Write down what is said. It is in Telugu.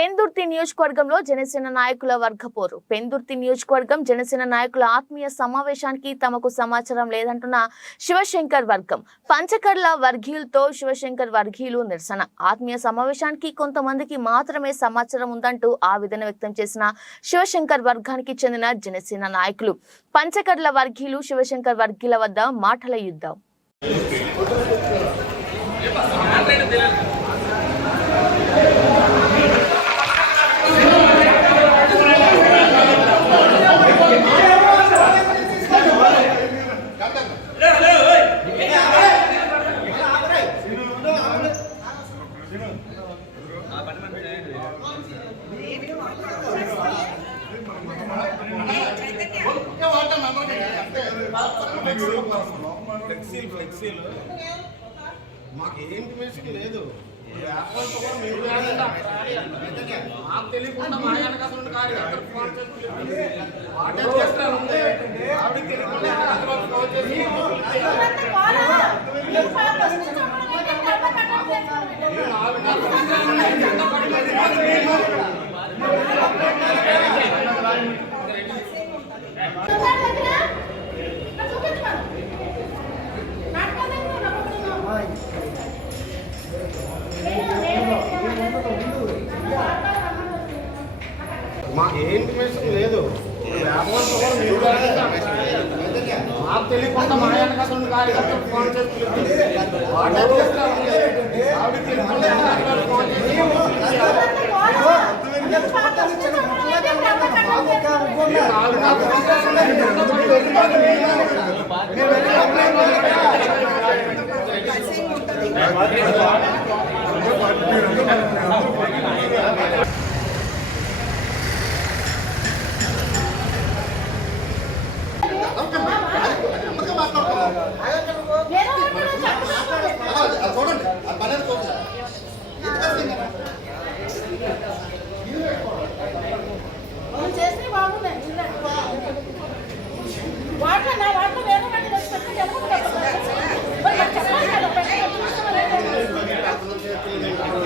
పెందుర్తి నియోజకవర్గంలో జనసేన నాయకుల వర్గపోరు. పెందుర్తి నియోజకవర్గం జనసేన నాయకుల ఆత్మీయ సమావేశానికి తమకు సమాచారం లేదంటున్న శివశంకర్ వర్గం. పంచకర్ల వర్గీయులతో శివశంకర్ వర్గీయులు నిరసన. ఆత్మీయ సమావేశానికి కొంతమందికి మాత్రమే సమాచారం ఉందంటూ ఆవేదన వ్యక్తం చేసిన శివశంకర్ వర్గానికి చెందిన జనసేన నాయకులు. పంచకర్ల వర్గీయులు శివశంకర్ వర్గీయుల వద్ద మాటల యుద్ధం. మాకు ఏ ఇంటిమేషన్ లేదు. మాకు తెలియకుండా మా వెనకాల నుండి కాదు ఫోన్ వాటర్ చేస్తున్నారు మా ఫోన్ ఏ లేదు. వ్యాపారం కూడా మీరు మాకు తెలియకుండా మా వెనకాల నుండి కాదు అందరూ ఫోన్ చేసి